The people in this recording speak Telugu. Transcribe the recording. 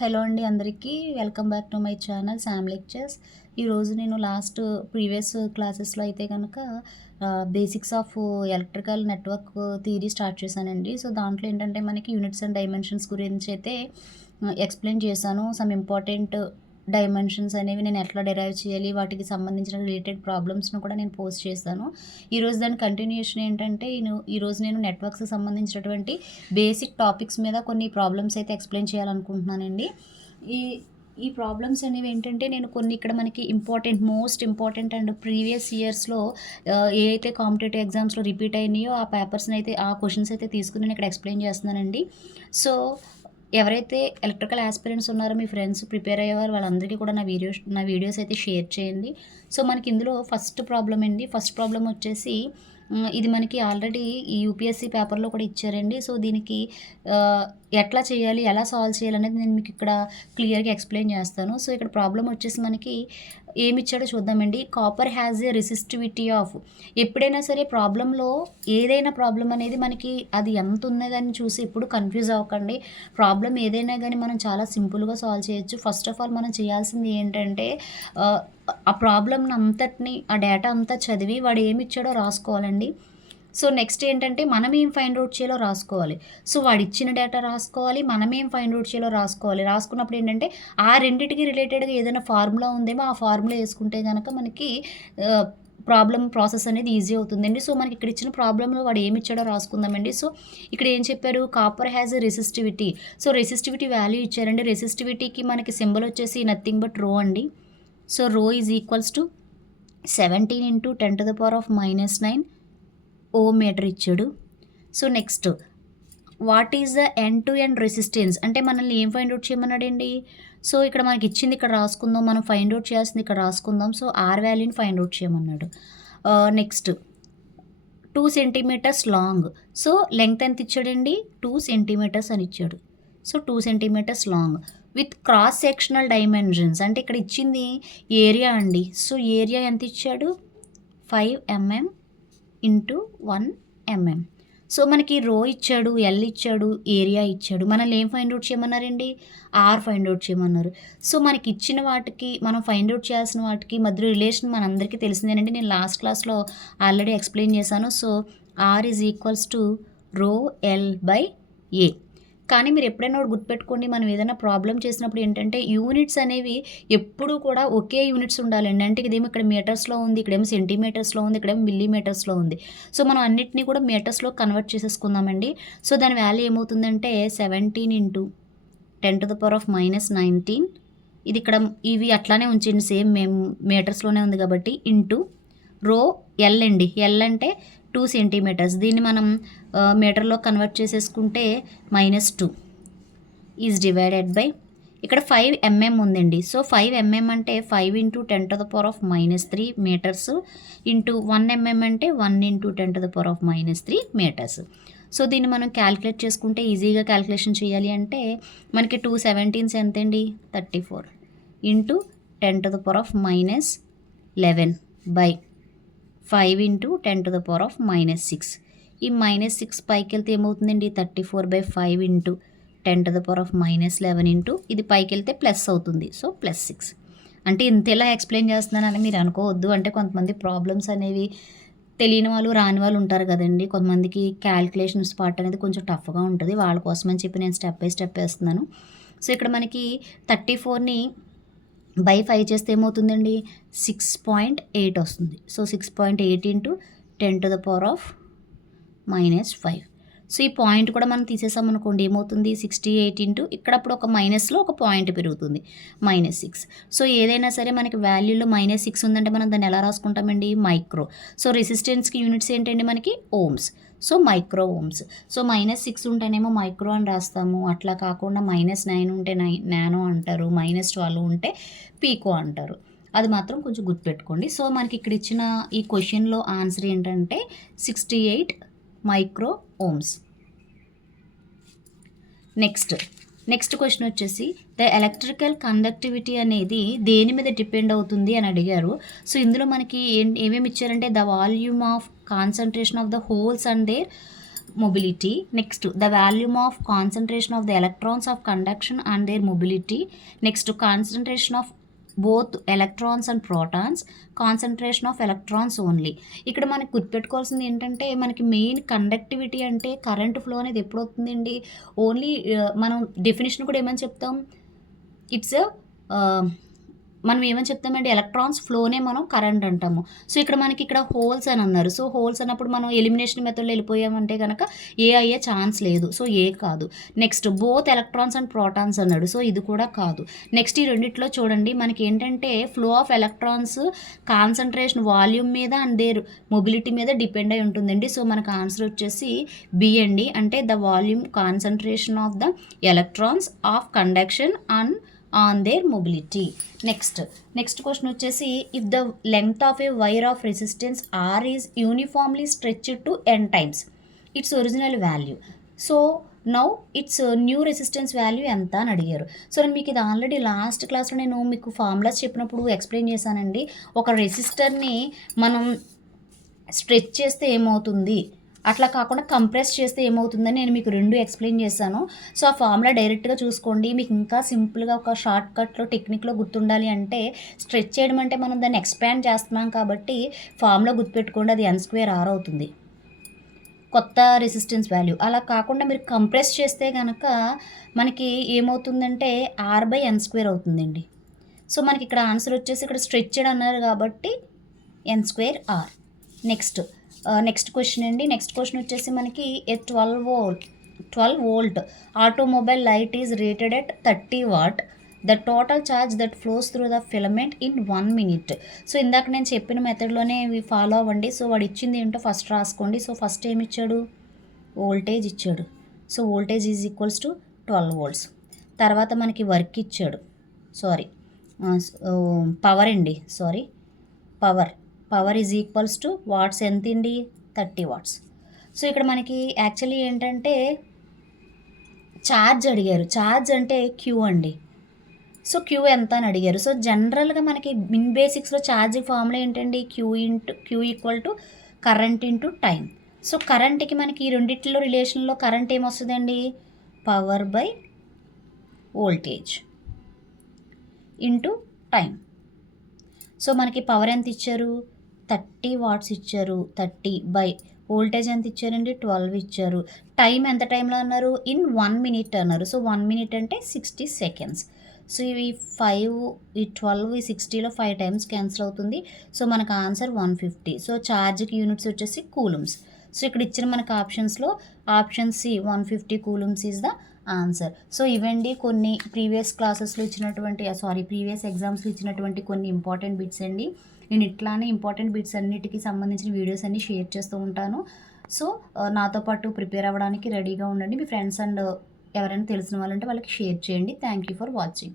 హలో అండి అందరికీ welcome back to my channel Sam lectures. ఈరోజు నేను ప్రీవియస్ క్లాసెస్లో అయితే కనుక basics of electrical network theory start చేశానండి. సో దాంట్లో ఏంటంటే మనకి యూనిట్స్ అండ్ డైమెన్షన్స్ గురించి అయితే ఎక్స్ప్లెయిన్ చేశాను. సమ్ ఇంపార్టెంట్ డైమెన్షన్స్ అనేవి నేను ఎట్లా డెరైవ్ చేయాలి, వాటికి సంబంధించిన రిలేటెడ్ ప్రాబ్లమ్స్ను కూడా నేను పోస్ట్ చేశాను. ఈరోజు దాని కంటిన్యూషన్ ఏంటంటే ఈరోజు నేను నెట్వర్క్స్కి సంబంధించినటువంటి బేసిక్ టాపిక్స్ మీద కొన్ని ప్రాబ్లమ్స్ అయితే ఎక్స్ప్లెయిన్ చేయాలనుకుంటున్నానండి. ఈ ఈ ప్రాబ్లమ్స్ అనేవి ఏంటంటే నేను కొన్ని ఇక్కడ మనకి మోస్ట్ ఇంపార్టెంట్ అండ్ ప్రీవియస్ ఇయర్స్లో ఏ అయితే కాంపిటేటివ్ ఎగ్జామ్స్లో రిపీట్ అయినాయో ఆ పేపర్స్ని అయితే ఆ క్వశ్చన్స్ అయితే తీసుకుని నేను ఇక్కడ ఎక్స్ప్లెయిన్ చేస్తున్నానండి. సో ఎవరైతే ఎలక్ట్రికల్ ఆస్పిరెంట్స్ ఉన్నారో మీ ఫ్రెండ్స్ ప్రిపేర్ అయ్యేవారు వాళ్ళందరికీ కూడా నా వీడియోస్ అయితే షేర్ చేయండి. సో మనకి ఇందులో ఫస్ట్ ప్రాబ్లం వచ్చేసి ఇది మనకి ఆల్రెడీ ఈ యూపీఎస్సీ పేపర్లో కూడా ఇచ్చారండి. సో దీనికి ఎట్లా చేయాలి, ఎలా సాల్వ్ చేయాలి అనేది నేను మీకు ఇక్కడ క్లియర్గా ఎక్స్ప్లెయిన్ చేస్తాను. సో ఇక్కడ ప్రాబ్లం వచ్చేసి మనకి ఏమి ఇచ్చాడో చూద్దామండి. Copper has a resistivity of. ఎప్పుడైనా సరే ప్రాబ్లంలో ఏదైనా ప్రాబ్లం అనేది మనకి అది ఎంత ఉన్నదని చూసి ఎప్పుడు కన్ఫ్యూజ్ అవ్వకండి. ప్రాబ్లం ఏదైనా కానీ మనం చాలా సింపుల్గా సాల్వ్ చేయొచ్చు. ఫస్ట్ ఆఫ్ ఆల్ మనం చేయాల్సింది ఏంటంటే ఆ ప్రాబ్లం అంతటిని ఆ డేటా అంతా చదివి వాడు ఏమి ఇచ్చాడో రాసుకోవాలండి. సో నెక్స్ట్ ఏంటంటే మనం ఏం ఫైండ్ అవుట్ చేయాలో రాసుకోవాలి. సో వాడు ఇచ్చిన డేటా రాసుకోవాలి, మనం ఏం ఫైండ్ అవుట్ చేయాలో రాసుకోవాలి. రాసుకున్నప్పుడు ఏంటంటే ఆ రెండింటికి రిలేటెడ్గా ఏదైనా ఫార్ములా ఉందేమో ఆ ఫార్ములా వేసుకుంటే కనుక మనకి ప్రాసెస్ అనేది ఈజీ అవుతుందండి. సో మనకి ఇక్కడ ఇచ్చిన ప్రాబ్లంలో వాడు ఏమి ఇచ్చాడో రాసుకుందామండి. సో ఇక్కడ ఏం చెప్పారు, copper has a resistivity. So resistivity value ఇచ్చారండి. రెసిస్టివిటీకి మనకి సింబల్ వచ్చేసి నథింగ్ బట్ రో అండి. So rho is equals to 17 × 10⁻⁻9 ohm meter ఇచ్చాడు. So next what is the end to end resistance అంటే మనల్ని ఏం ఫైండ్ అవుట్ చేయమన్నాడండి. సో ఇక్కడ మనకి ఇచ్చింది ఇక్కడ రాసుకుందాం, మనం ఫైండ్ అవుట్ చేయాల్సింది ఇక్కడ రాసుకుందాం. సో ఆర్ వాల్యూని ఫైండ్ అవుట్ చేయమన్నాడు. Next 2 centimetres long. So length ఎంత ఇచ్చాడండి, 2 సెంటీమీటర్స్ అని ఇచ్చాడు. So 2 centimetres long with cross sectional dimensions అంటే ఇక్కడ ఇచ్చింది ఏరియా అండి. సో ఏరియా ఎంత ఇచ్చాడు, 5 mm × 1 mm. సో మనకి రో ఇచ్చాడు, ఎల్ ఇచ్చాడు, ఏరియా ఇచ్చాడు. మనల్ని ఏం ఫైండ్ అవుట్ చేయమన్నారండి, ఆర్ ఫైండ్ అవుట్ చేయమన్నారు. సో మనకి ఇచ్చిన వాటికి మనం ఫైండ్ అవుట్ చేయాల్సిన వాటికి మధ్య రిలేషన్ మనందరికీ తెలిసిందేనండి. నేను లాస్ట్ క్లాస్లో ఆల్రెడీ ఎక్స్ప్లెయిన్ చేశాను. So R is equals to rho L by A. కానీ మీరు ఎప్పుడైనా ఒకటి గుర్తుపెట్టుకోండి, మనం ఏదైనా ప్రాబ్లం చేసినప్పుడు ఏంటంటే యూనిట్స్ అనేవి ఎప్పుడూ కూడా ఒకే యూనిట్స్ ఉండాలండి. అంటే ఇదేమో ఇక్కడ మీటర్స్లో ఉంది, ఇక్కడేమో సెంటీమీటర్స్లో ఉంది, ఇక్కడేమో మిల్లీమీటర్స్లో ఉంది. సో మనం అన్నిటినీ కూడా మీటర్స్లో కన్వర్ట్ చేసేసుకుందామండి. సో దాని వాల్యూ ఏమవుతుందంటే 17 × 10⁻⁻19. ఇది ఇక్కడ ఇవి అట్లానే ఉంచండి, సేమ్ మేము మీటర్స్లోనే ఉంది కాబట్టి, ఇంటూ రో ఎల్ అండి. ఎల్ అంటే 2 సెంటీమీటర్స్. దీన్ని మనం మీటర్లో కన్వర్ట్ చేసేసుకుంటే -2 ఈజ్ డివైడెడ్ బై ఇక్కడ 5 mm ఉందండి. సో 5 mm అంటే 5 × 10⁻³ మీటర్స్ ఇంటూ 1 mm అంటే 1 × 10⁻³ మీటర్స్. సో దీన్ని మనం క్యాలిక్యులేట్ చేసుకుంటే ఈజీగా క్యాలిక్యులేషన్ చేయాలి అంటే మనకి 2 17s ఎంతండి, 34 ఇంటూ 10⁻11 బై 5 × 10⁻⁻6. ఈ -6 పైకి వెళ్తే ఏమవుతుందండి, 34/5 × 10⁻11 ఇంటూ ఇది పైకి వెళ్తే ప్లస్ అవుతుంది. సో +6 అంటే ఇంతేలా ఎక్స్ప్లెయిన్ చేస్తున్నానని మీరు అనుకోవద్దు. అంటే కొంతమంది ప్రాబ్లమ్స్ అనేవి తెలియని వాళ్ళు రాని వాళ్ళు ఉంటారు కదండి. కొంతమందికి క్యాలిక్యులేషన్స్ పార్ట్ అనేది కొంచెం టఫ్గా ఉంటుంది. వాళ్ళ కోసం అని చెప్పి నేను స్టెప్ బై స్టెప్ వేస్తున్నాను. సో ఇక్కడ మనకి 34ని బై 5 చేస్తే ఏమవుతుందండి, 6.8 వస్తుంది. సో 6.8 × 10⁻⁻5. సో ఈ పాయింట్ కూడా మనం తీసేసామనుకోండి ఏమవుతుంది, 68 ఇంటూ ఇక్కడ అప్పుడు ఒక మైనస్లో ఒక పాయింట్ పెరుగుతుంది, -6. సో ఏదైనా సరే మనకి వాల్యూలో -6 ఉందంటే మనం దాన్ని ఎలా రాసుకుంటామండి, మైక్రో. సో రెసిస్టెన్స్కి యూనిట్స్ ఏంటండి మనకి ohms. So micro ohms. So -6 ఉంటేనేమో మైక్రో అని రాస్తాము. అట్లా కాకుండా -9 ఉంటే నానో అంటారు, -12 ఉంటే పీకో అంటారు. అది మాత్రం కొంచెం గుర్తుపెట్టుకోండి. సో మనకి ఇక్కడ ఇచ్చిన ఈ క్వశ్చన్లో ఆన్సర్ ఏంటంటే 68 మైక్రో ఓమ్స్. నెక్స్ట్ క్వశ్చన్ వచ్చేసి ద ఎలక్ట్రికల్ కండక్టివిటీ అనేది దేని మీద డిపెండ్ అవుతుంది అని అడిగారు. సో ఇందులో మనకి ఏమేమి ఇచ్చారంటే the volume of concentration of the holes and their mobility. Next, the volume of concentration of the electrons of conduction and their mobility. Next, concentration of both electrons and protons, concentration of electrons only. ఇక్కడ మనకి గుర్తుపెట్టుకోవాల్సింది ఏంటంటే మనకి మెయిన్ కండక్టివిటీ అంటే కరెంట్ ఫ్లో అనేది ఎప్పుడు అవుతుందండి, ఓన్లీ మనం డెఫినేషన్ కూడా ఏమని చెప్తాం, ఇట్స్ మనం ఏమని చెప్తామండి, ఎలక్ట్రాన్స్ ఫ్లోనే మనం కరెంట్ అంటాము. సో ఇక్కడ మనకి ఇక్కడ హోల్స్ అని అన్నారు. సో హోల్స్ అన్నప్పుడు మనం ఎలిమినేషన్ మెథడ్లో వెళ్ళిపోయామంటే కనుక ఏ అయ్యే ఛాన్స్ లేదు. సో ఏ కాదు. Next both electrons and protons అన్నాడు. సో ఇది కూడా కాదు. నెక్స్ట్ ఈ రెండిట్లో చూడండి మనకి ఏంటంటే flow of electrons concentration volume మీద అండ్ దేర్ మొబిలిటీ మీద డిపెండ్ అయి ఉంటుందండి. సో మనకు ఆన్సర్ వచ్చేసి బి అండి. అంటే the volume concentration of the electrons of conduction and on their mobility. Next question వచ్చేసి if the length of a wire of resistance R is uniformly stretched to n times it's original value. So now it's new resistance value ఎంత అని అడిగారు. సో నేను మీకు ఇది ఆల్రెడీ లాస్ట్ క్లాస్లో నేను మీకు ఫార్ములాస్ చెప్పినప్పుడు ఎక్స్ప్లెయిన్ చేశానండి. ఒక రెసిస్టర్ని మనం స్ట్రెచ్ చేస్తే ఏమవుతుంది, అట్లా కాకుండా కంప్రెస్ చేస్తే ఏమవుతుందని నేను మీకు రెండు ఎక్స్ప్లెయిన్ చేశాను. సో ఆ ఫార్ములా డైరెక్ట్గా చూసుకోండి. మీకు ఇంకా సింపుల్గా ఒక షార్ట్ కట్లో టెక్నిక్లో గుర్తుండాలి అంటే స్ట్రెచ్ చేయడం అంటే మనం దాన్ని ఎక్స్పాండ్ చేస్తున్నాం కాబట్టి ఫార్ములా గుర్తుపెట్టుకోండి, అది n²R అవుతుంది కొత్త రెసిస్టెన్స్ వాల్యూ. అలా కాకుండా మీరు కంప్రెస్ చేస్తే కనుక మనకి ఏమవుతుందంటే R/n² అవుతుందండి. సో మనకి ఇక్కడ ఆన్సర్ వచ్చేసి ఇక్కడ స్ట్రెచ్డ్ అన్నారు కాబట్టి n²R. నెక్స్ట్ క్వశ్చన్ అండి. నెక్స్ట్ క్వశ్చన్ వచ్చేసి మనకి 12 volt automobile light is rated at 30 what. The total charge that flows through the filament in 1 minute. So ఇందాక నేను చెప్పిన మెథడ్లోనే ఇవి ఫాలో అవ్వండి. సో వాడు ఇచ్చింది ఏంటో ఫస్ట్ రాసుకోండి. సో ఫస్ట్ ఏమి ఇచ్చాడు, వోల్టేజ్ ఇచ్చాడు. So voltage is equals to 12 volts. తర్వాత మనకి వర్క్ ఇచ్చాడు, power is equals to watts ఎంత అండి, 30 watts. సో ఇక్కడ మనకి యాక్చువల్లీ ఏంటంటే ఛార్జ్ అడిగారు. ఛార్జ్ అంటే క్యూ అండి. సో క్యూ ఎంత అని అడిగారు. సో జనరల్గా మనకి మిన్ బేసిక్స్లో ఛార్జ్ ఫార్ములా ఏంటండి, Q equal to current into time. So కరెంట్కి మనకి ఈ రెండిట్లో రిలేషన్లో కరెంట్ ఏమొస్తుందండి, power by voltage into time. So మనకి పవర్ ఎంత ఇచ్చారు, 30 watts ఇచ్చారు. 30 బై వోల్టేజ్ ఎంత ఇచ్చారండి, 12 ఇచ్చారు. టైం ఎంత టైంలో అన్నారు, ఇన్ 1 minute అన్నారు. సో 1 minute అంటే 60 seconds. సో ఇవి 5, ఈ 12, ఈ 60లో 5 times క్యాన్సిల్ అవుతుంది. సో మనకు ఆన్సర్ 150. సో ఛార్జ్కి యూనిట్స్ వచ్చేసి కూలమ్స్. సో ఇక్కడ ఇచ్చిన మనకు ఆప్షన్స్లో option C 150 coulombs is the answer. So ఇవండి కొన్ని ప్రీవియస్ ఎగ్జామ్స్లో ఇచ్చినటువంటి కొన్ని ఇంపార్టెంట్ బిట్స్ అండి. నేను ఇట్లానే ఇంపార్టెంట్ బిట్స్ అన్నిటికీ సంబంధించిన వీడియోస్ అన్ని షేర్ చేస్తూ ఉంటాను. సో నాతో పాటు ప్రిపేర్ అవ్వడానికి రెడీగా ఉండండి. మీ ఫ్రెండ్స్ అండ్ ఎవరైనా తెలిసిన వాళ్ళంటే వాళ్ళకి షేర్ చేయండి. Thank you for watching.